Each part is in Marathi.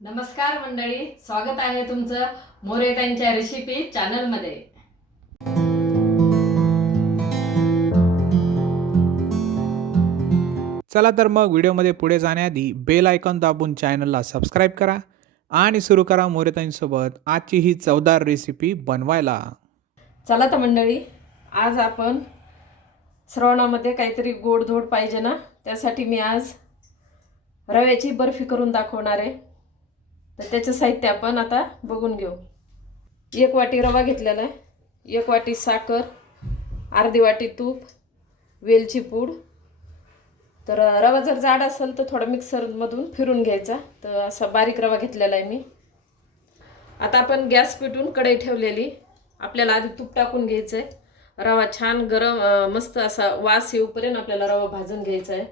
नमस्कार मंडळी स्वागत आहे तुमचं मोरेतांच्या रेसिपी चॅनलमध्ये चला तर मग व्हिडिओमध्ये पुढे जाण्याआधी बेल आयकॉन दाबून चॅनलला सबस्क्राईब करा आणि सुरू करा मोरेताईंसोबत आजची ही चवदार रेसिपी बनवायला. चला तर मंडळी आज आपण श्रावणामध्ये काहीतरी गोडधोड पाहिजे ना? त्यासाठी मी आज रव्याची बर्फी करून दाखवणार आहे. तर त्याचं साहित्य आपण आता बघून घेऊ. एक वाटी रवा घेतलेला आहे. एक वाटी साखर अर्धी वाटी तूप वेलची पूड. तर रवा जर जाड असेल तर थोडा मिक्सरमधून फिरून घ्यायचा. तर असा बारीक रवा घेतलेला आहे मी. आता आपण गॅस पेटून कढई ठेवलेली. आपल्याला आधी तूप टाकून घ्यायचं आहे रवा छान गरम मस्त असा वास येऊपर्यंत आपल्याला रवा भाजून घ्यायचा आहे.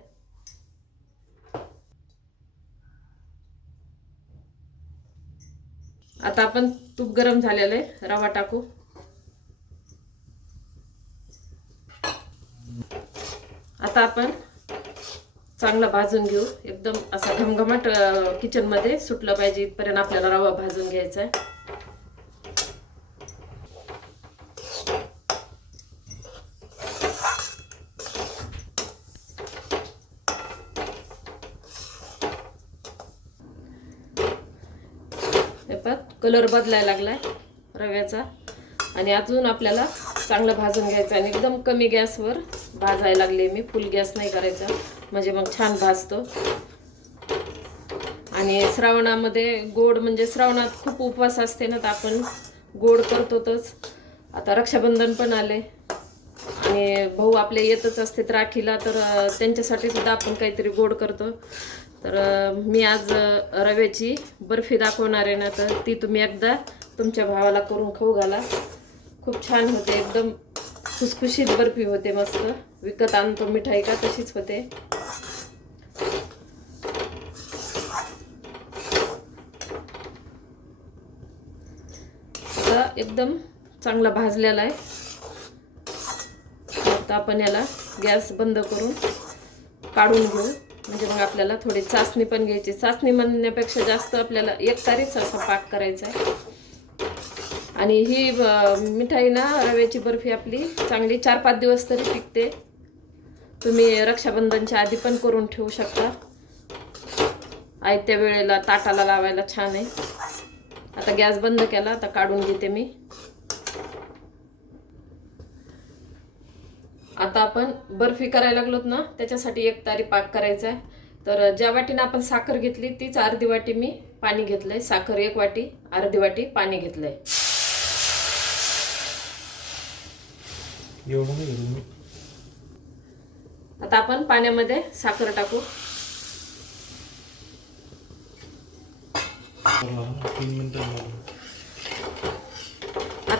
आता आपण तूप गरम झालेलं आहे. रवा टाकू. आता आपण चांगला भाजून घेऊ. एकदम असा घमघमाट किचनमध्ये सुटलं पाहिजे इथपर्यंत आपल्याला रवा भाजून घ्यायचा आहे. हे कलर बदलायला लागलाय रव्याचा. आणि अजून आपल्याला चांगलं भाजून घ्यायचं आणि एकदम कमी गॅसवर भाजायला लागले मी. फुल गॅस नाही करायचा. म्हणजे मग छान भाजतो. आणि श्रावणामध्ये गोड म्हणजे श्रावणात खूप उपवास असते ना तर आपण गोड करतोच आता रक्षाबंधन पण आले. आणि भाऊ आपले येतच असते राखीला तर त्यांच्यासाठी सुद्धा आपण काहीतरी गोड करतो. तर मी आज रव्याची बर्फी दाखवणार आहे ना तर ती तुम्ही एकदा तुमच्या भावाला करून खाऊ घाला. खूप छान होते एकदम खुसखुशीत बर्फी होते मस्त. विकत आणतो मिठाई का तशीच होते. आता एकदम चांगला भाजलेला आहे. आता आपण याला गॅस बंद करून काढून घेऊ. म्हणजे मग आपल्याला थोडी चाचणी पण घ्यायची. चाचणी म्हणण्यापेक्षा जास्त आपल्याला एक तारीख असा पाक करायचा आहे. आणि ही मिठाई ना रव्याची बर्फी आपली चांगली चार पाच दिवस तरी टिकते. तुम्ही रक्षाबंधनच्या आधी पण करून ठेवू शकता. आयत्या वेळेला ताटाला लावायला छान आहे. आता गॅस बंद केला आता काढून घेते मी. आता आपण बर्फी करायला लागलोत ना त्याच्यासाठी एक तारी पाक करायचा आहे. तर ज्या वाटीनं आपण साखर घेतली तीच अर्धी वाटी मी पाणी घेतलंय. साखर एक वाटी अर्धी वाटी पाणी घेतलंय. आता आपण पाण्यामध्ये साखर टाकू.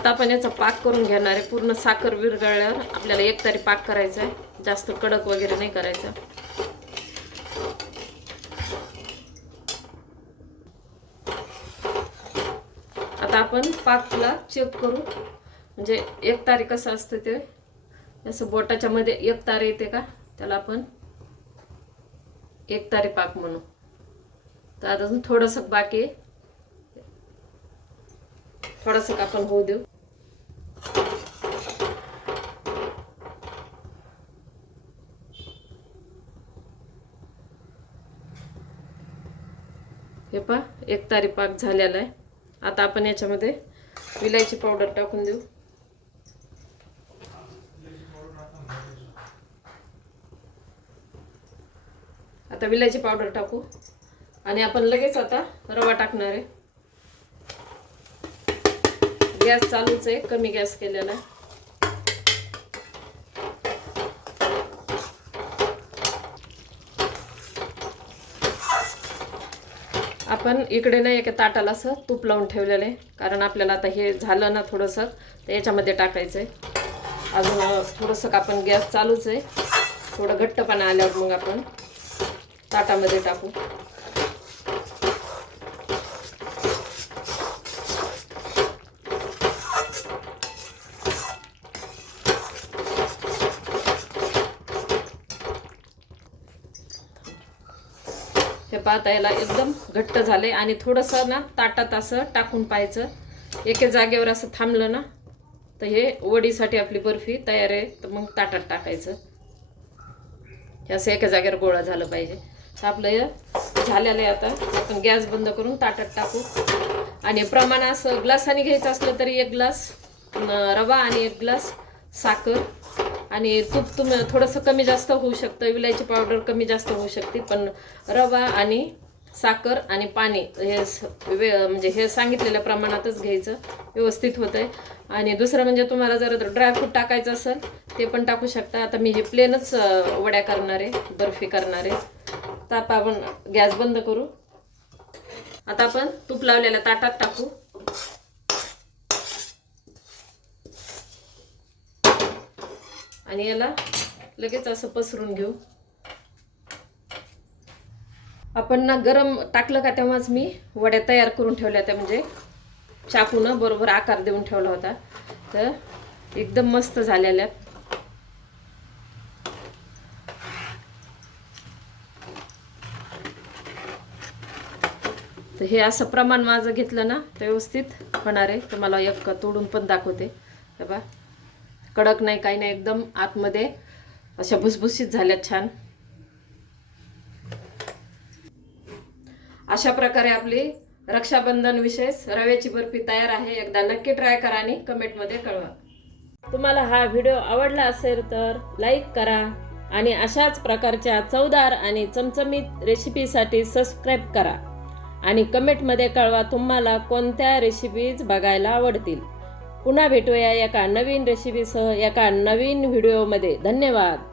आता आपण याचा पाक करून घेणार आहे. पूर्ण साखर विरघळल्यावर आपल्याला एक तरी पाक करायचा आहे. जास्त कडक वगैरे नाही करायचा. आता आपण पाकला चेक करू. म्हणजे एक तारी कसं असतं ते? असं बोटाच्या मध्ये एक तारी येते का? त्याला आपण एक तारी पाक म्हणू. तर आता अजून थोडंसं बाकी आहे. थोडंसं आपण होऊ देऊ. हे पा एक तारी पाक झालेला आहे. आता आपण याच्यामध्ये विलायची पावडर टाकून देऊ. आता विलायची पावडर टाकू. आणि आपण लगेच आता रवा टाकणार आहे. गॅस चालूच आहे कमी गॅस केलेला आहे. आपण इकडे ना एका ताटाला असं तूप लावून ठेवलेलं आहे कारण आपल्याला आता हे झालं ना थोडंसं तर याच्यामध्ये टाकायचं आहे. अजून थोडंसं का आपण गॅस चालूच आहे थोडं घट्टपणा आल्यावर मग आपण ताटामध्ये टाकू. हे पाहता याला एकदम घट्ट झाले आणि थोडंसं ना ताटात असं टाकून पाहायचं. एके जागेवर असं थांबलं ना तर हे वडीसाठी आपली बर्फी तयार आहे. तर मग ताटात टाकायचं. हे असं एका जागेवर गोळा झालं पाहिजे. तर आपलं हे झालेलं आहे आता. आपण गॅस बंद करून ताटात टाकू. आणि प्रमाण असं ग्लासाने घ्यायचं असलं तरी एक ग्लास रवा आणि एक ग्लास साखर. आणि तूप तुम थोडंसं कमी जास्त होऊ शकतं विलायची पावडर कमी जास्त होऊ शकते पण रवा आणि साखर आणि पाणी हे स- वे म्हणजे हे सांगितलेल्या प्रमाणातच घ्यायचं व्यवस्थित होतं आहे आणि दुसरं म्हणजे तुम्हाला जर ड्रायफ्रूट टाकायचं असेल ते पण टाकू शकता. आता मी हे प्लेनच वड्या करणार आहे बर्फी करणार आहे. तर आपण गॅस बंद करू. आता आपण तूप लावलेल्या ताटात टाकू. आणि याला लगेच असं पसरून घेऊ. आपण ना गरम टाकलं का तेव्हाच मी वड्या तयार करून ठेवल्या त्या म्हणजे चाकूनं बरोबर आकार देऊन ठेवला होता. तर एकदम मस्त झालेल्या. तर हे असं प्रमाण माझं घेतलं ना तर व्यवस्थित होणार आहे. तुम्हाला एक तोडून पण दाखवते. बा कडक नाही काही नाही एकदम आतमध्ये अशा भुसभुशीत झाल्यात छान. अशा प्रकारे आपली रक्षाबंधन विशेष रव्याची बर्फी तयार आहे. एकदा नक्की ट्राय करा आणि कमेंटमध्ये कळवा. तुम्हाला हा व्हिडिओ आवडला असेल तर लाईक करा आणि अशाच प्रकारच्या चवदार आणि चमचमीत रेसिपीसाठी सबस्क्राईब करा. आणि कमेंटमध्ये कळवा तुम्हाला कोणत्या रेसिपीज बघायला आवडतील. पुन्हा भेटूया एका नवीन रेसिपीसह एका नवीन व्हिडिओमध्ये धन्यवाद.